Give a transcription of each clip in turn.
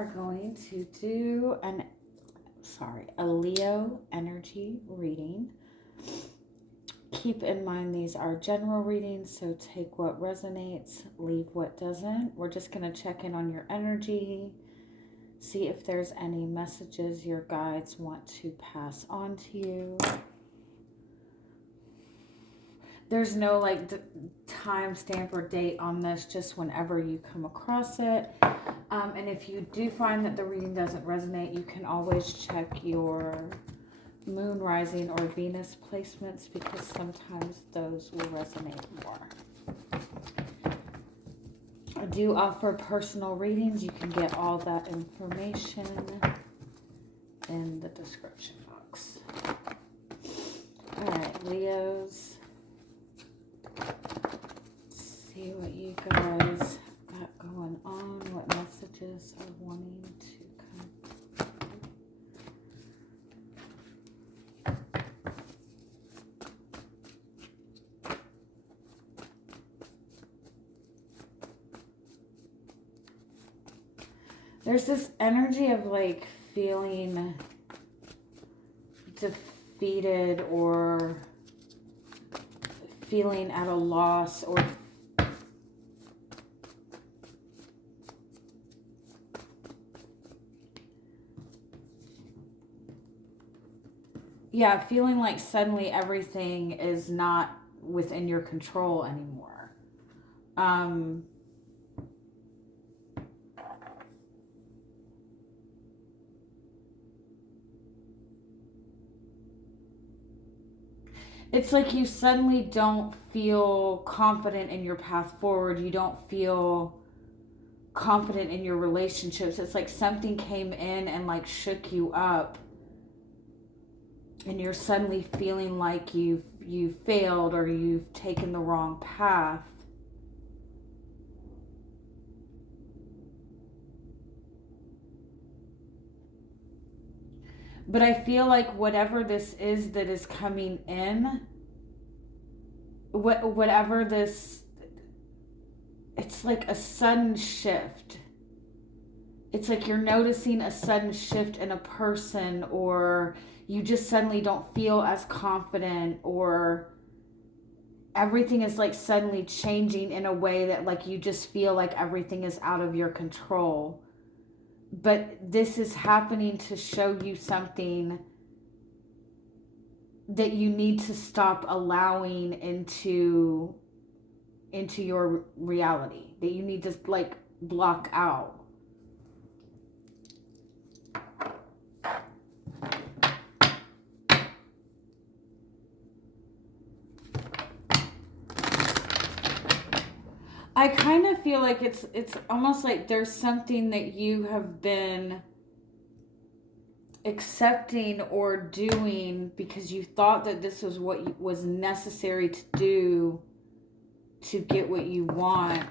are going to do a Leo energy reading. Keep in mind these are general readings, so take what resonates, leave what doesn't. We're just going to check in on your energy, see if there's any messages your guides want to pass on to you. There's no like time stamp or date on this, just whenever you come across it. And if you do find that the reading doesn't resonate, you can always check your moon rising or Venus placements, because sometimes those will resonate more. I do offer personal readings. You can get all that information in the description box. All right, Leos. Let's see what you guys got going on, what messages are wanting to come. There's this energy of like feeling defeated or feeling at a loss, or feeling like suddenly everything is not within your control anymore. It's like you suddenly don't feel confident in your path forward. You don't feel confident in your relationships. It's like something came in and like shook you up, and you're suddenly feeling like you failed or you've taken the wrong path. But I feel like whatever this is that is coming in, whatever this, it's like a sudden shift. It's like you're noticing a sudden shift in a person, or you just suddenly don't feel as confident, or everything is like suddenly changing in a way that like you just feel like everything is out of your control. But this is happening to show you something that you need to stop allowing into your reality, that you need to like block out. I kind of feel like it's almost like there's something that you have been accepting or doing because you thought that this was what was necessary to do to get what you want.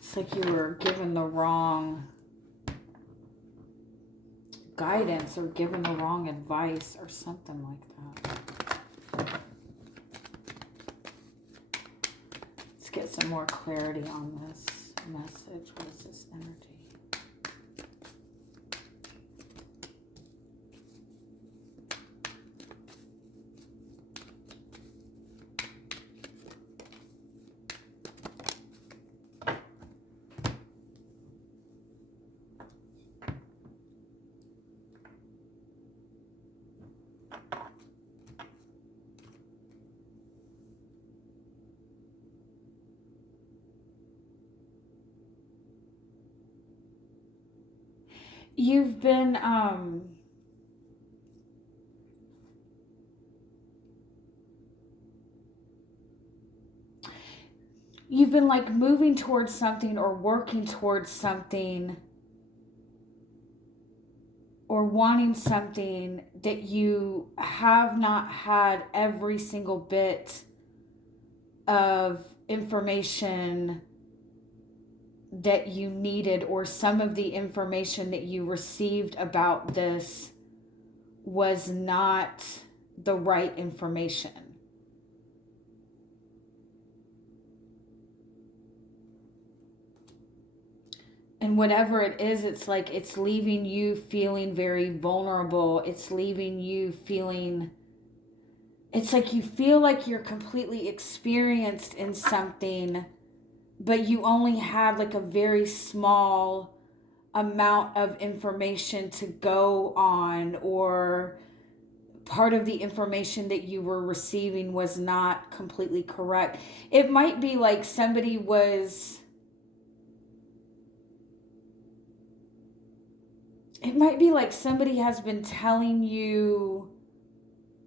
It's like you were given the wrong guidance or given the wrong advice or something like that. Let's get some more clarity on this message. What is this energy? You've been like moving towards something or working towards something or wanting something that you have not had every single bit of information that you needed, or some of the information that you received about this was not the right information. And whatever it is, it's like it's leaving you feeling very vulnerable. It's leaving you feeling, it's like you feel like you're completely experienced in something, but you only have like a very small amount of information to go on, or part of the information that you were receiving was not completely correct. It might be like somebody was, it might be like somebody has been telling you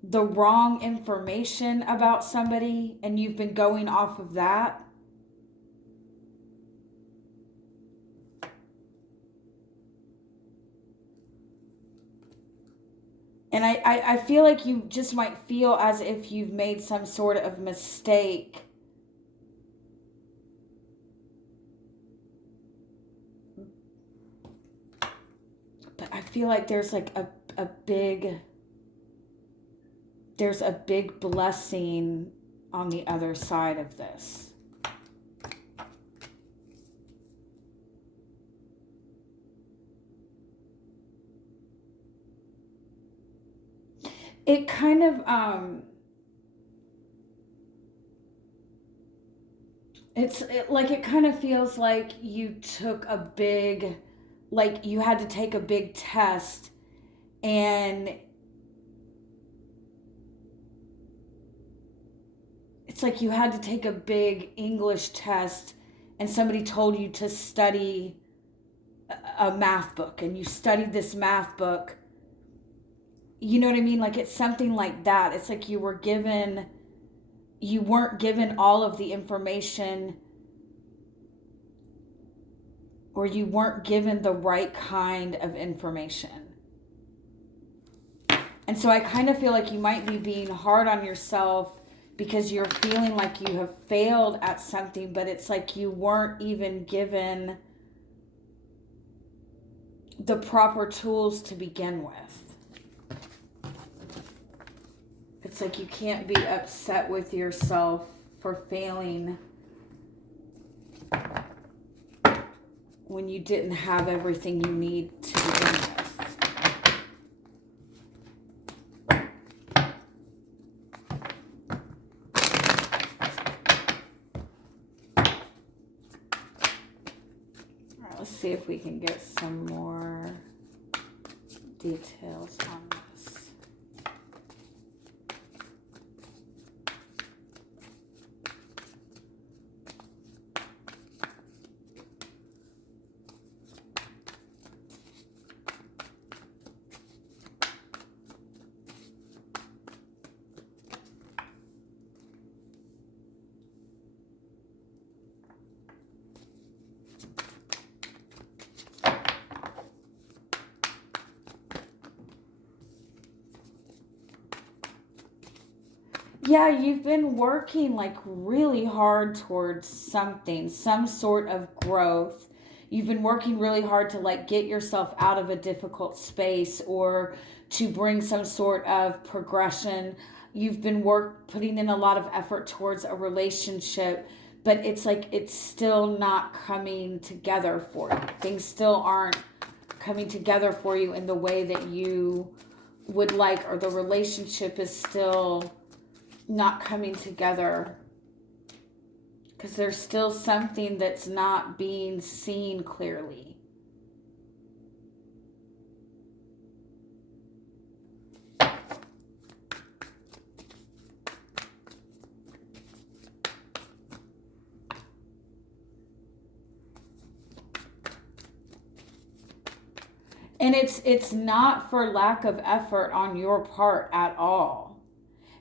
the wrong information about somebody and you've been going off of that. And I feel like you just might feel as if you've made some sort of mistake. But I feel like there's like a big, there's a big blessing on the other side of this. It kind of, it kind of feels like you took a big, like you had to take a big test, and it's like you had to take a big English test and somebody told you to study a math book, and you studied this math book. You know what I mean? Like it's something like that. It's like you weren't given all of the information, or you weren't given the right kind of information. And so I kind of feel like you might be being hard on yourself because you're feeling like you have failed at something, but it's like you weren't even given the proper tools to begin with. It's like you can't be upset with yourself for failing when you didn't have everything you need to begin with. All right, let's see if we can get some more details on this. Yeah, you've been working like really hard towards something, some sort of growth. You've been working really hard to like get yourself out of a difficult space, or to bring some sort of progression. You've been putting in a lot of effort towards a relationship, but it's like it's still not coming together for you. Things still aren't coming together for you in the way that you would like, or the relationship is still not coming together because there's still something that's not being seen clearly. And it's not for lack of effort on your part at all.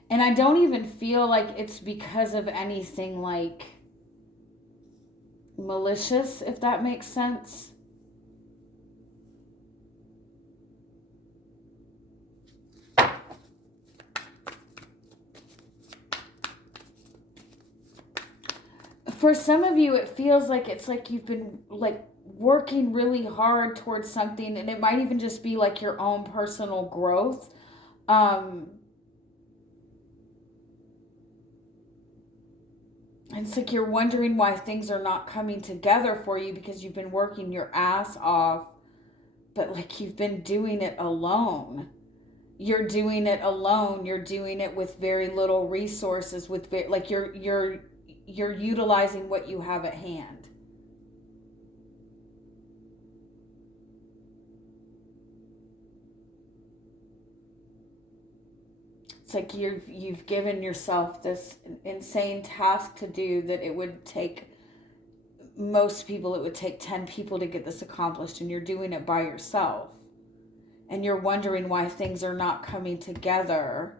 And I don't even feel like it's because of anything like malicious, if that makes sense. For some of you, it feels like it's like you've been like working really hard towards something, and it might even just be like your own personal growth, Um, and it's like you're wondering why things are not coming together for you because you've been working your ass off, but like you've been doing it alone. You're doing it alone. You're doing it with very little resources, with like you're utilizing what you have at hand. It's like you've given yourself this insane task to do that it would take most people, it would take 10 people to get this accomplished, and you're doing it by yourself. And you're wondering why things are not coming together.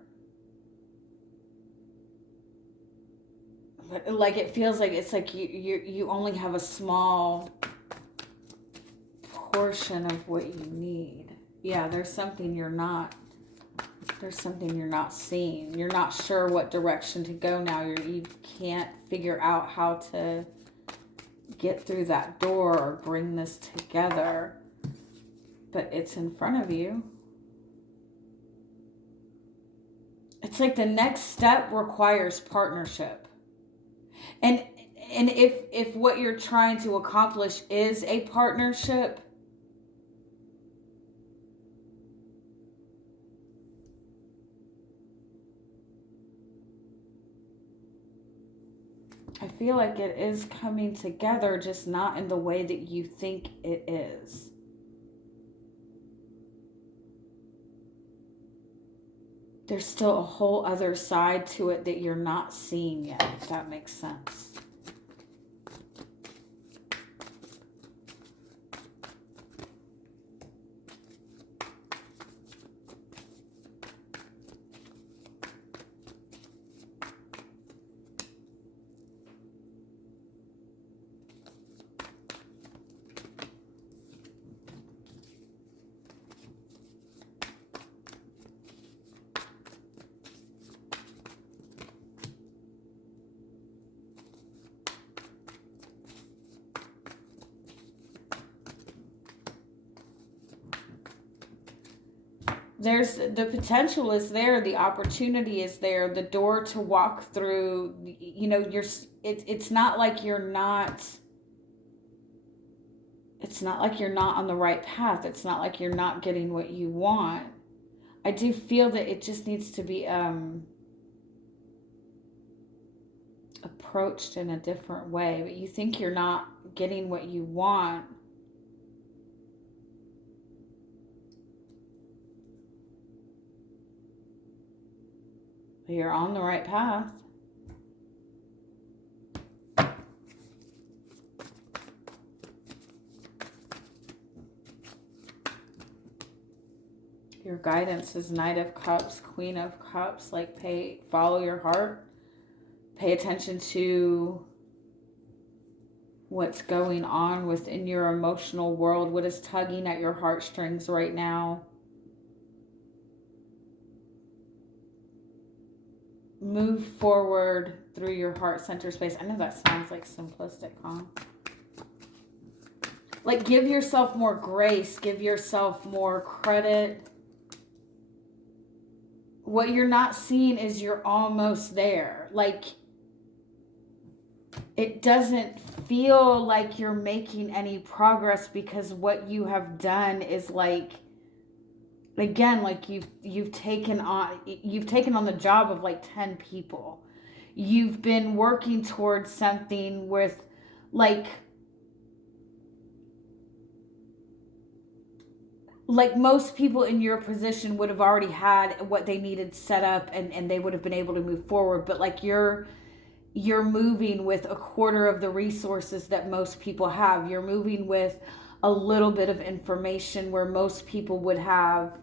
But like it feels like it's like you only have a small portion of what you need. Yeah, there's something you're not seeing. You're not sure what direction to go now. You can't figure out how to get through that door or bring this together. But it's in front of you. It's like the next step requires partnership. And if what you're trying to accomplish is a partnership, I feel like it is coming together, just not in the way that you think it is. There's still a whole other side to it that you're not seeing yet, if that makes sense. There's the potential is there, the opportunity is there, the door to walk through. You know, it's not like you're not, it's not like you're not on the right path. It's not like you're not getting what you want. I do feel that it just needs to be approached in a different way. But you think you're not getting what you want. But you're on the right path. Your guidance is Knight of Cups, Queen of Cups. Like follow your heart. Pay attention to what's going on within your emotional world. What is tugging at your heartstrings right now? Move forward through your heart center space. I know that sounds like simplistic, huh? Like give yourself more grace. Give yourself more credit. What you're not seeing is you're almost there. Like it doesn't feel like you're making any progress because what you have done is like, again, like you've taken on the job of like 10 people. You've been working towards something with like most people in your position would have already had what they needed set up and they would have been able to move forward. But like you're moving with a quarter of the resources that most people have. You're moving with a little bit of information where most people would have.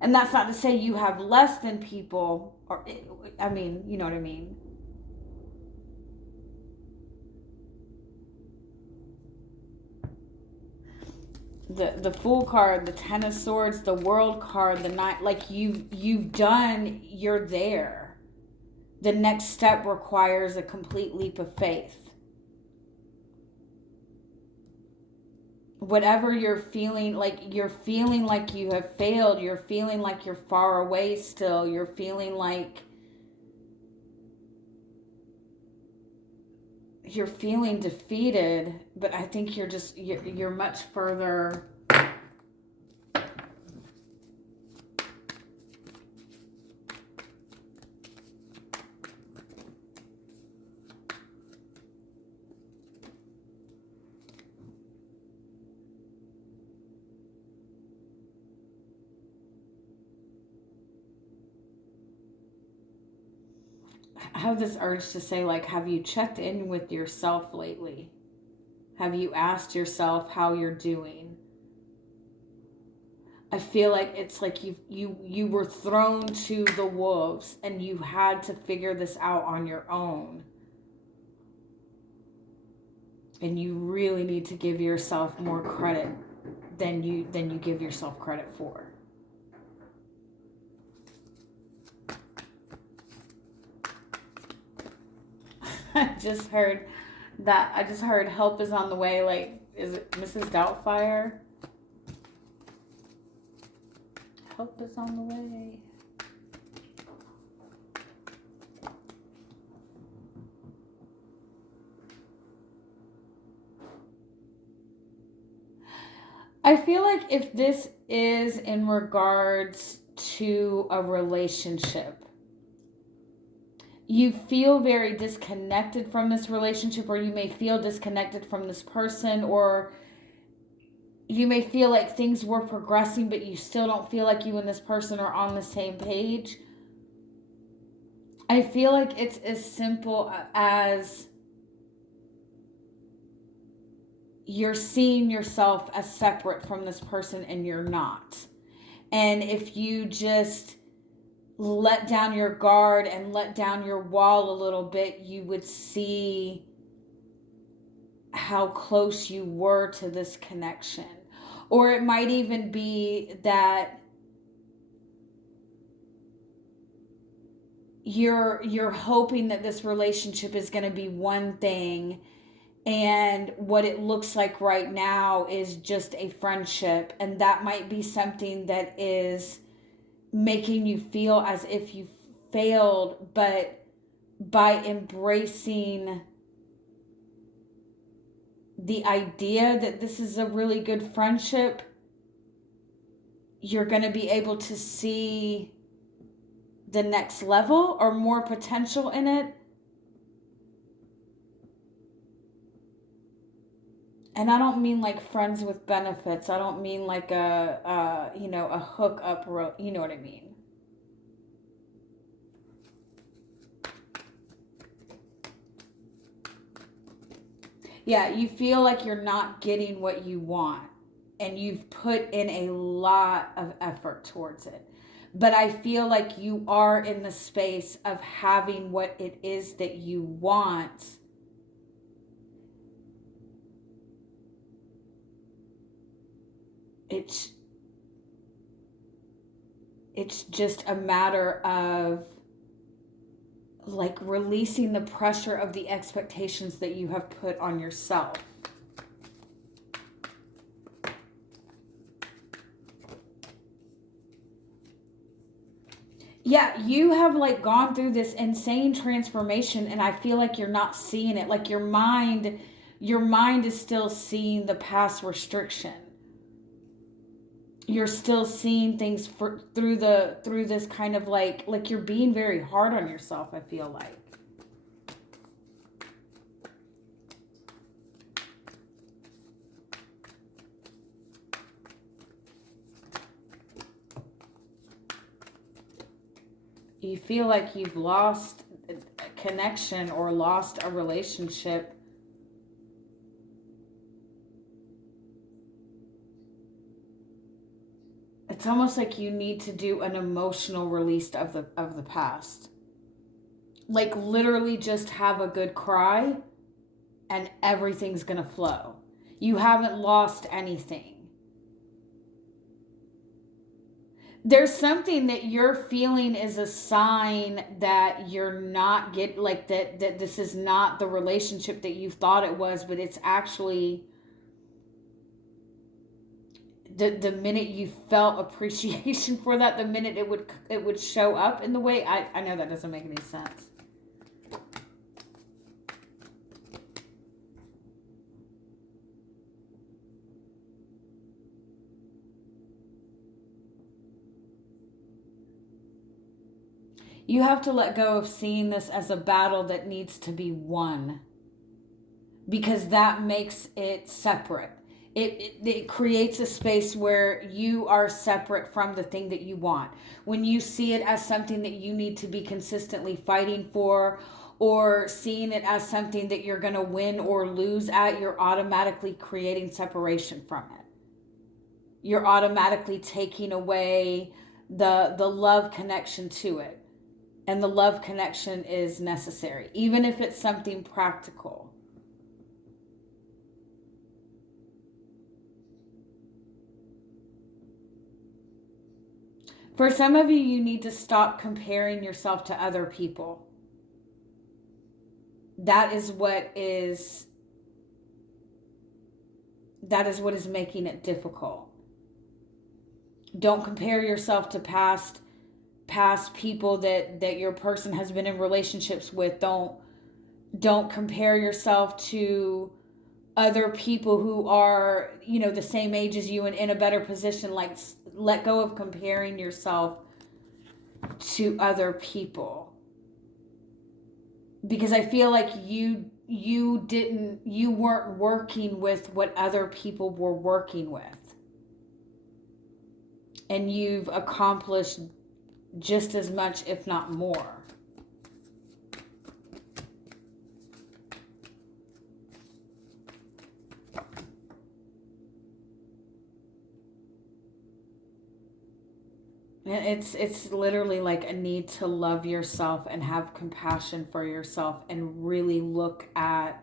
And that's not to say you have less than people, or I mean, you know what I mean. The Fool card, the Ten of Swords, the World card, the Knight, like you've done, you're there. The next step requires a complete leap of faith. whatever you're feeling like you have failed, you're feeling like you're far away still, you're feeling like you're feeling defeated, but I think you're much further. I have this urge to say, like, have you checked in with yourself lately? Have you asked yourself how you're doing? I feel like it's like you were thrown to the wolves and you had to figure this out on your own. And you really need to give yourself more credit than you give yourself credit for. I just heard help is on the way. Like, is it Mrs. Doubtfire? Help is on the way. I feel like if this is in regards to a relationship, you feel very disconnected from this relationship, or you may feel disconnected from this person, or you may feel like things were progressing, but you still don't feel like you and this person are on the same page. I feel like it's as simple as you're seeing yourself as separate from this person and you're not. And if you just let down your guard and let down your wall a little bit, you would see how close you were to this connection. Or it might even be that you're hoping that this relationship is going to be one thing, and what it looks like right now is just a friendship, and that might be something that is making you feel as if you failed. But by embracing the idea that this is a really good friendship, you're going to be able to see the next level or more potential in it. And I don't mean like friends with benefits. I don't mean like a hookup, you know what I mean? Yeah, you feel like you're not getting what you want, and you've put in a lot of effort towards it. But I feel like you are in the space of having what it is that you want. It's just a matter of like releasing the pressure of the expectations that you have put on yourself. Yeah, you have like gone through this insane transformation, and I feel like you're not seeing it. Like your mind is still seeing the past restriction. You're still seeing things through this kind of like you're being very hard on yourself, I feel like. You feel like you've lost a connection or lost a relationship. It's almost like you need to do an emotional release of the past. Like literally just have a good cry and everything's going to flow. You haven't lost anything. There's something that you're feeling is a sign that you're not that this is not the relationship that you thought it was, but it's actually the minute you felt appreciation for that, the minute it would show up in the way. I know that doesn't make any sense. You have to let go of seeing this as a battle that needs to be won, because that makes it separate. It creates a space where you are separate from the thing that you want. When you see it as something that you need to be consistently fighting for, or seeing it as something that you're going to win or lose at, you're automatically creating separation from it. You're automatically taking away the love connection to it. And the love connection is necessary, even if it's something practical. For some of you, you need to stop comparing yourself to other people. That is what is making it difficult. Don't compare yourself to past people that your person has been in relationships with. Don't compare yourself to other people who are, the same age as you and in a better position. Like, let go of comparing yourself to other people, because I feel like you weren't working with what other people were working with, and you've accomplished just as much, if not more. It's literally like a need to love yourself and have compassion for yourself and really look at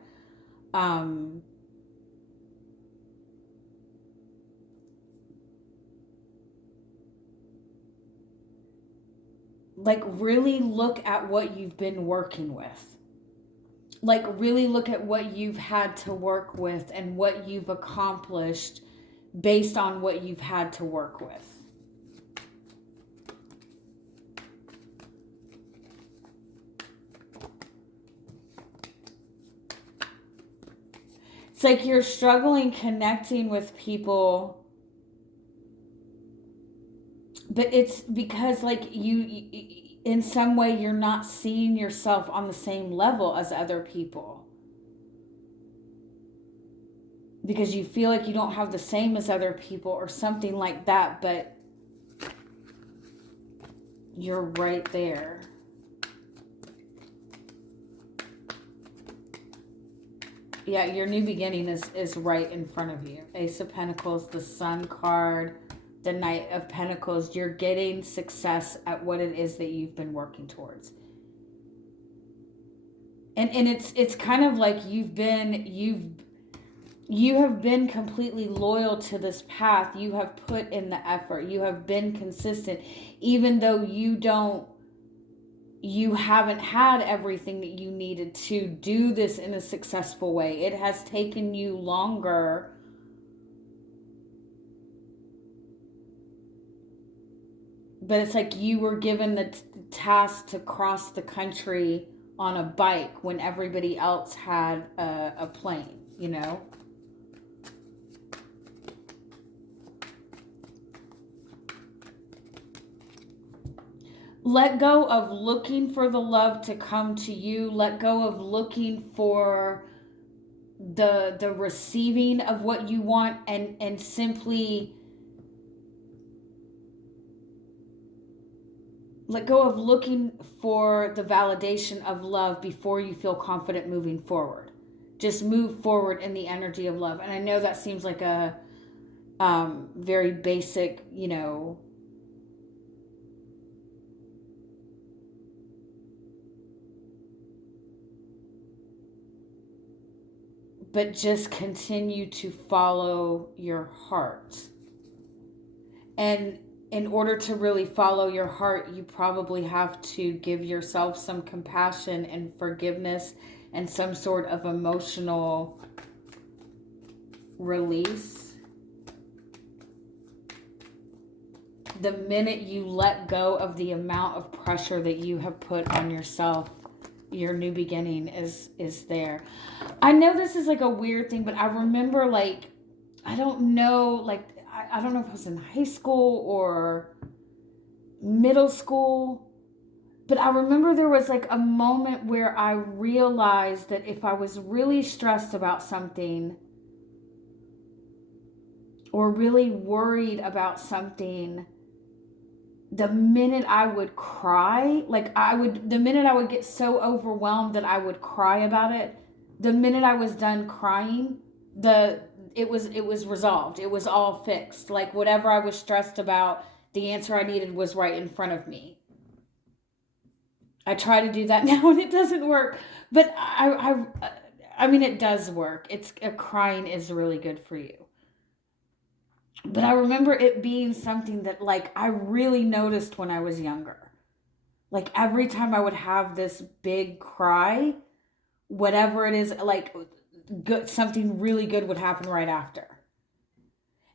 really look at what you've been working with. Like, really look at what you've had to work with and what you've accomplished based on what you've had to work with. It's like you're struggling connecting with people, but it's because you in some way you're not seeing yourself on the same level as other people, because you feel like you don't have the same as other people or something like that, but you're right there. Yeah, your new beginning is right in front of you. Ace of Pentacles, the Sun card, the Knight of Pentacles. You're getting success at what it is that you've been working towards. And it's kind of like you have been completely loyal to this path. You have put in the effort. You have been consistent, even though you haven't had everything that you needed to do this in a successful way. It has taken you longer. But it's like you were given the task to cross the country on a bike when everybody else had a plane, Let go of looking for the love to come to you. Let go of looking for the receiving of what you want, and simply let go of looking for the validation of love before you feel confident moving forward. Just move forward in the energy of love. And I know that seems like a very basic, but just continue to follow your heart. And in order to really follow your heart, you probably have to give yourself some compassion and forgiveness and some sort of emotional release. the minute you let go of the amount of pressure that you have put on yourself, your new beginning is there. I know this is like a weird thing, but I remember like, I don't know, like, I don't know if I was in high school or middle school, but I remember there was like a moment where I realized that if I was really stressed about something or really worried about something, the minute I would cry, the minute I would get so overwhelmed that I would cry about it, the minute I was done crying, it was resolved. It was all fixed. Like whatever I was stressed about, the answer I needed was right in front of me. I try to do that now and it doesn't work, but I mean, it does work. Crying is really good for you. But I remember it being something that like I really noticed when I was younger. Like every time I would have this big cry, whatever it is, like something really good would happen right after.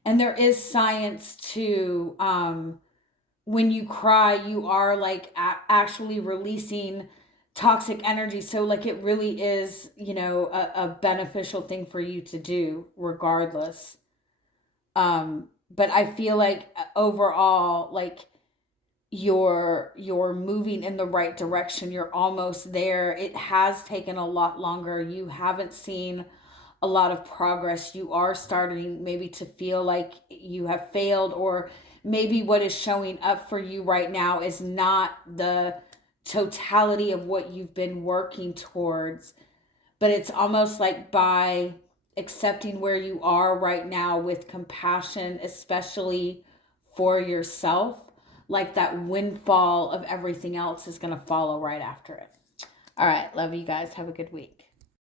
And there is science to when you cry, you are like actually releasing toxic energy. So like it really is, a beneficial thing for you to do regardless. But I feel like overall, like you're moving in the right direction. You're almost there. It has taken a lot longer. You haven't seen a lot of progress. You are starting maybe to feel like you have failed, or maybe what is showing up for you right now is not the totality of what you've been working towards, but it's almost like by accepting where you are right now with compassion, especially for yourself, like that windfall of everything else is going to follow right after it. All right. Love you guys. Have a good week.